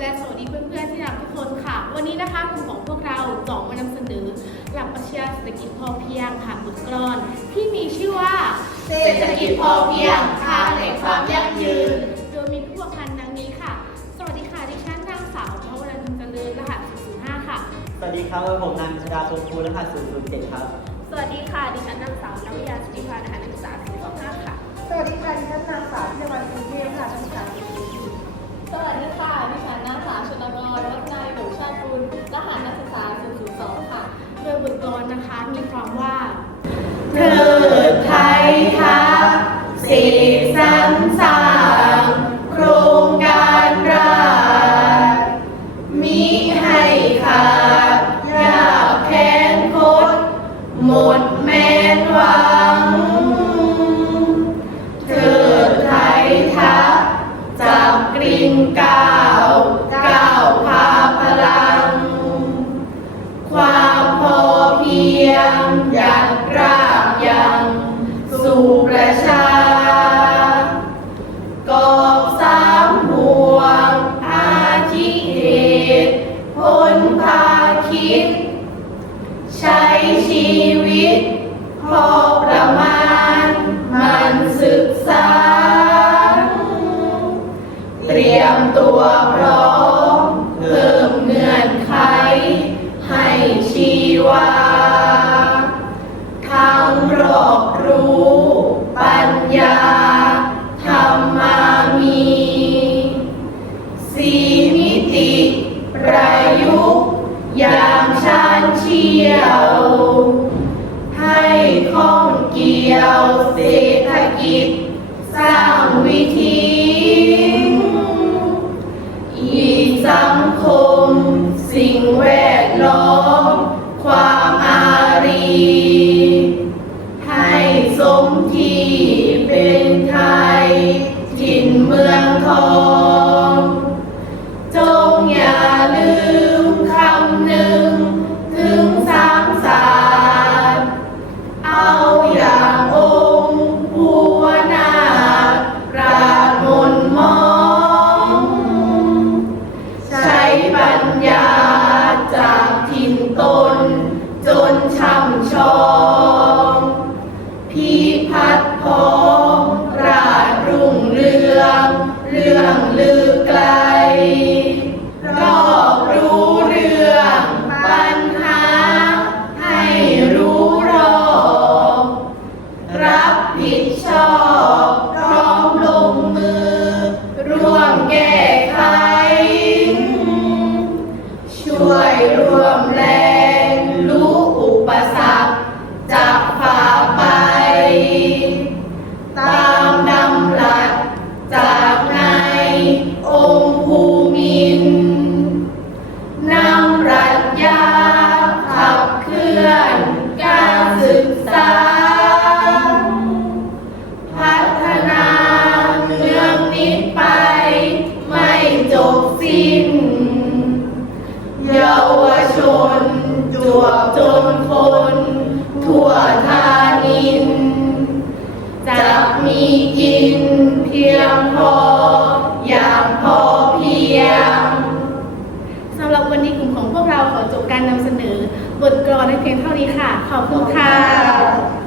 และสวัสดีเพื่อนๆที่รักทุกคนค่ะ วันนี้นะคะกลุ่มของพวกเราจะออกมานำเสนอ หลักปรัชญาเศรษฐกิจพอเพียงค่ะบทกลอน ที่มีชื่อว่าเศรษฐกิจพอเพียงทางแห่งความยั่งยืน โดยมีผู้ประพันธ์ดังนี้ค่ะ สวัสดีค่ะดิฉันนางสาวพระวรรณเจริญรหัส005ค่ะ สวัสดีครับผมนางชดาชมพูรหัส007ครับ สวัสดีค่ะดิฉันนางสาวนักวิทยาสิริพานะคะนักศึกษา เทิดไทยทักสีสันสางโครงการราชมิให้ขาด ตัวพร้อมเพิ่มเงื่อนไข ให้ชีวา ทั้งรอบรู้ปัญญาธรรมามีสีมิติประยุกต์อย่างชาญเชี่ยว ให้ข้องเกี่ยวเศรษฐกิจ สร้างวิธี ที่เป็นไทยถิ่นเมืองทองจงอย่าลืมคำหนึ่งถึงสามศาสตร์เอาอย่างองค์ภูวนาปราดมนมอง ใช้ปัญญาจากถิ่นตนจนช่ำชอง พิพัฒน์พ บการนำเสนอบทกรอนเพียงเท่านี้ค่ะ ขอบคุณค่ะ